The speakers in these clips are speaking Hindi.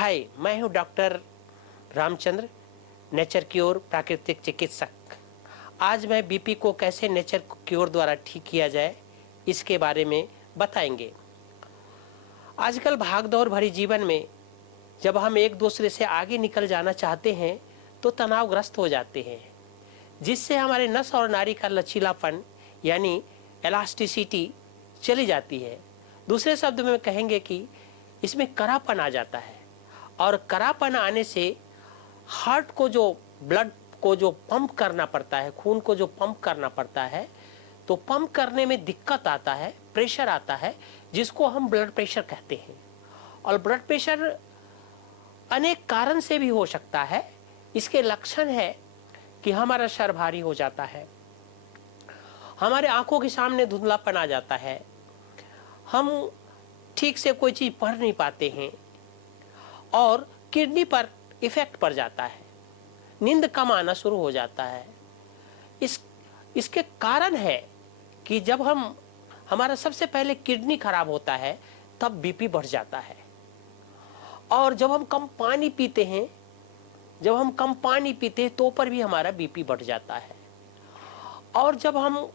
हाय, मैं हूं डॉक्टर रामचंद्र, नेचर क्योर प्राकृतिक चिकित्सक। आज मैं बीपी को कैसे नेचर क्योर द्वारा ठीक किया जाए इसके बारे में बताएंगे। आजकल भागदौड़ भरी जीवन में जब हम एक दूसरे से आगे निकल जाना चाहते हैं तो तनावग्रस्त हो जाते हैं, जिससे हमारे नस और नाड़ी का लचीलापन यानी एलास्टिसिटी चली जाती है। दूसरे शब्द में कहेंगे कि इसमें कड़ापन आ जाता है, और कड़ापन आने से हार्ट को जो ब्लड को जो पंप करना पड़ता है, खून को जो पंप करना पड़ता है, तो पंप करने में दिक्कत आता है, प्रेशर आता है, जिसको हम ब्लड प्रेशर कहते हैं। और ब्लड प्रेशर अनेक कारण से भी हो सकता है। इसके लक्षण है कि हमारा सर भारी हो जाता है, हमारे आंखों के सामने धुंधलापन आ जाता है, हम ठीक से कोई चीज पढ़ नहीं पाते हैं, और किडनी पर इफेक्ट पड़ जाता है, नींद कम आना शुरू हो जाता है। इसके कारण है कि जब हमारा सबसे पहले किडनी खराब होता है तब बीपी बढ़ जाता है। और जब हम कम पानी पीते हैं तो पर भी हमारा बीपी बढ़ जाता है। और जब हम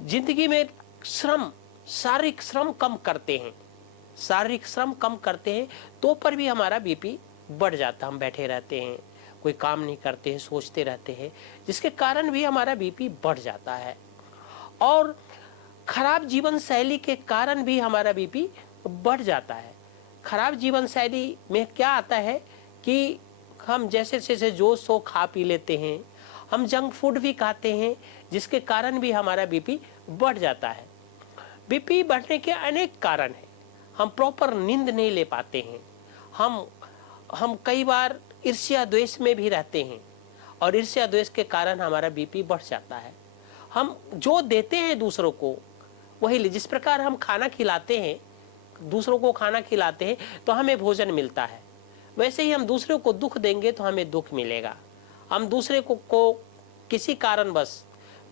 जिंदगी में शारीरिक श्रम कम करते हैं तो पर भी हमारा बीपी बढ़ जाता है। हम बैठे रहते हैं, कोई काम नहीं करते हैं, सोचते रहते हैं, जिसके कारण भी हमारा बीपी बढ़ जाता है। और खराब जीवन शैली के कारण भी हमारा बीपी बढ़ जाता है। खराब जीवन शैली में क्या आता है कि हम जैसे जो सो खा पी लेते हैं, हम जंक फूड भी खाते हैं, जिसके कारण भी हमारा बीपी बढ़ जाता है। बीपी बढ़ने के अनेक कारण हैं। हम प्रॉपर नींद नहीं ले पाते हैं, हम कई बार ईर्ष्या द्वेष में भी रहते हैं, और ईर्ष्या द्वेष के कारण हमारा बीपी बढ़ जाता है। हम जो देते हैं दूसरों को वही, जिस प्रकार हम खाना खिलाते हैं, दूसरों को खाना खिलाते हैं तो हमें भोजन मिलता है, वैसे ही हम दूसरों को दुख देंगे तो हमें दुख मिलेगा। हम दूसरे को किसी कारणवश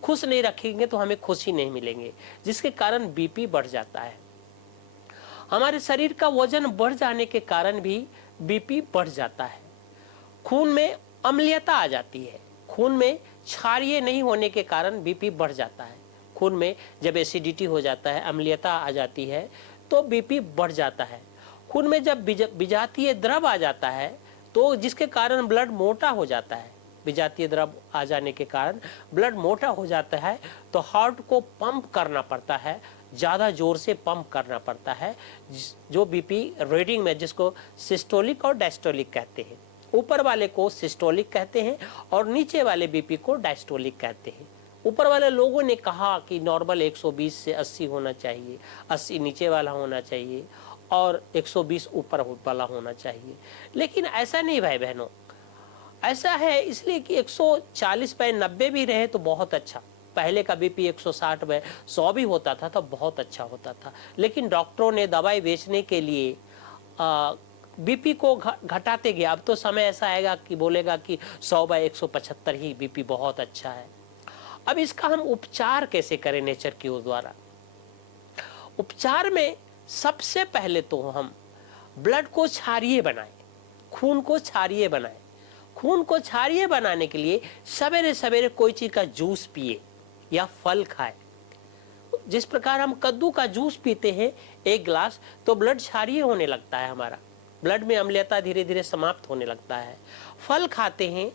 खुश नहीं रखेंगे तो हमें खुशी नहीं मिलेंगे, जिसके कारण बीपी बढ़ जाता है। हमारे शरीर का वजन बढ़ जाने के कारण भी बीपी बढ़ जाता है। खून में अम्लीयता आ जाती है, खून में क्षारीय नहीं होने के कारण बीपी बढ़ जाता है। खून में जब एसिडिटी हो जाता है, अम्लीयता आ जाती है, तो बीपी बढ़ जाता है। खून में जब विजातीय द्रव आ जाता है तो जिसके कारण ब्लड मोटा हो जाता है, विजातीय द्रव आ जाने के कारण ब्लड मोटा हो जाता है, तो हार्ट को पंप करना पड़ता है, ज़्यादा जोर से पंप करना पड़ता है, जो बीपी रीडिंग में जिसको सिस्टोलिक और डायस्टोलिक कहते हैं। ऊपर वाले को सिस्टोलिक कहते हैं और नीचे वाले बीपी को डायस्टोलिक कहते हैं। ऊपर वाले लोगों ने कहा कि नॉर्मल 120 से 80 होना चाहिए, 80 नीचे वाला होना चाहिए और 120 ऊपर वाला होना चाहिए, लेकिन ऐसा नहीं भाई बहनों। ऐसा है इसलिए कि 140 पे 90 भी रहे तो बहुत अच्छा। पहले का बीपी 160 में 100 भी होता था तो बहुत अच्छा होता था, लेकिन डॉक्टरों ने दवाई बेचने के लिए बीपी को घटाते गया। अब तो समय ऐसा आएगा कि बोलेगा कि 100/175 ही बीपी बहुत अच्छा है। अब इसका हम उपचार कैसे करें नेचर क्योर द्वारा? उपचार में सबसे पहले तो हम ब्लड को क्षारीय बनाएं, खून को क्षारीय बनाएं। खून को क्षारीय बनाने के लिए सवेरे सवेरे कोई चीज का जूस पिए या फल खाए। जिस प्रकार हम कद्दू का जूस पीते हैं 1 गिलास, तो ब्लड क्षारीय होने लगता है, हमारा ब्लड में अम्लीयता धीरे धीरे समाप्त होने लगता है। फल खाते हैं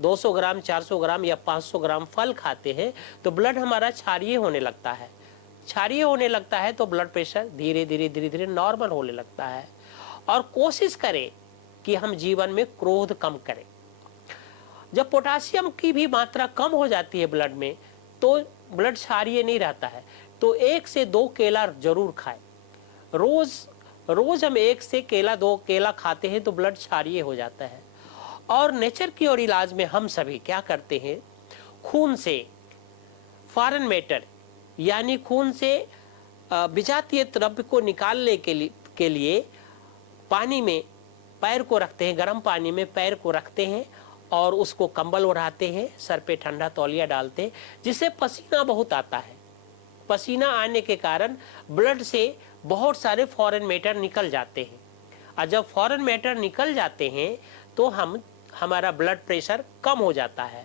200 ग्राम, 400 ग्राम या 500 ग्राम फल खाते हैं तो ब्लड हमारा क्षारीय होने लगता है। क्षारीय होने लगता है तो ब्लड प्रेशर धीरे धीरे नॉर्मल होने लगता है। और कोशिश करें कि हम जीवन में क्रोध कम करें। जब पोटासियम की भी मात्रा कम हो जाती है ब्लड में तो ब्लड क्षारीय नहीं रहता है, तो 1 से 2 केला जरूर खाएं। रोज हम 1 से 2 केला खाते हैं तो ब्लड क्षारीय हो जाता है। और नेचर क्योर इलाज में हम सभी क्या करते हैं, खून से फॉरेन मैटर यानी खून से विजातीय द्रव्य को निकालने के लिए पानी में पैर को रखते हैं, गर्म पानी में पैर को रखते हैं और उसको कंबल ओढ़ाते हैं, सर पे ठंडा तौलिया डालते हैं, जिससे पसीना बहुत आता है। पसीना आने के कारण ब्लड से बहुत सारे फॉरेन मैटर निकल जाते हैं और जब फॉरेन मैटर निकल जाते हैं तो हमारा ब्लड प्रेशर कम हो जाता है,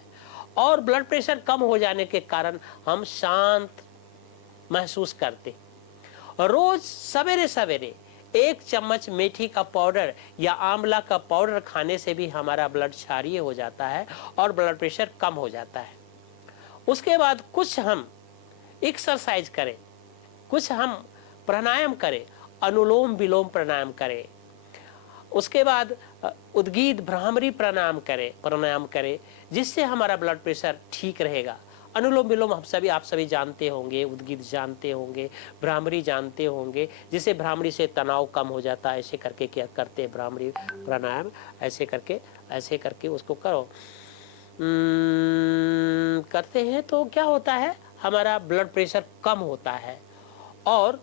और ब्लड प्रेशर कम हो जाने के कारण हम शांत महसूस करते। रोज सवेरे सवेरे 1 चम्मच मेथी का पाउडर या आंवला का पाउडर खाने से भी हमारा ब्लड क्षारीय हो जाता है और ब्लड प्रेशर कम हो जाता है। उसके बाद कुछ हम एक्सरसाइज करें, कुछ हम प्राणायाम करें, अनुलोम विलोम प्राणायाम करें। उसके बाद उद्गीत भ्रामरी प्राणायाम करें जिससे हमारा ब्लड प्रेशर ठीक रहेगा। अनुलोम विलोम आप सभी जानते होंगे, उद्गीत जानते होंगे, भ्रामरी जानते होंगे, जिसे भ्रामरी से तनाव कम हो जाता है। ऐसे करके क्या करते हैं भ्रामरी प्राणायाम, ऐसे करके उसको करो करते हैं तो क्या होता है, हमारा ब्लड प्रेशर कम होता है। और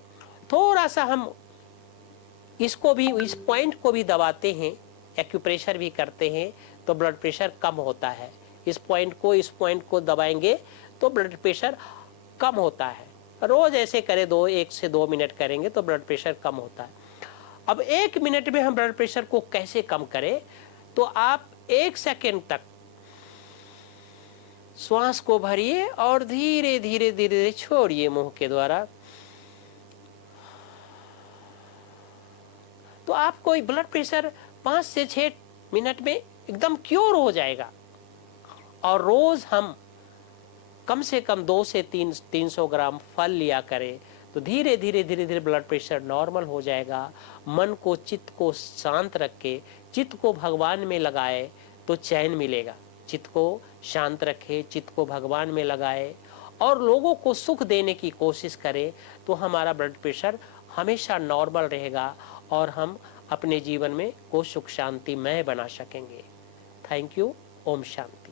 थोड़ा सा हम इसको भी, इस पॉइंट को भी दबाते हैं, एक्यूप्रेशर भी करते हैं तो ब्लड प्रेशर कम होता है। इस पॉइंट को दबाएंगे तो ब्लड प्रेशर कम होता है। रोज ऐसे करें, 1 से 2 मिनट करेंगे तो ब्लड प्रेशर कम होता है। अब 1 मिनट में हम ब्लड प्रेशर को कैसे कम करें, तो आप 1 सेकेंड तक श्वास को भरिए और धीरे धीरे धीरे धीरे छोड़िए मुंह के द्वारा। तो आपको ब्लड प्रेशर 5 से 6 मिनट में एकदम क्योर हो जाएगा। और रोज हम कम से कम 2 से 300 ग्राम फल लिया करें तो धीरे धीरे ब्लड प्रेशर नॉर्मल हो जाएगा। मन को, चित्त को शांत रखे, चित्त को भगवान में लगाए तो चैन मिलेगा। चित्त को शांत रखे, चित्त को भगवान में लगाए और लोगों को सुख देने की कोशिश करें तो हमारा ब्लड प्रेशर हमेशा नॉर्मल रहेगा और हम अपने जीवन में को सुख शांतिमय बना सकेंगे। Thank you. ओम शांति।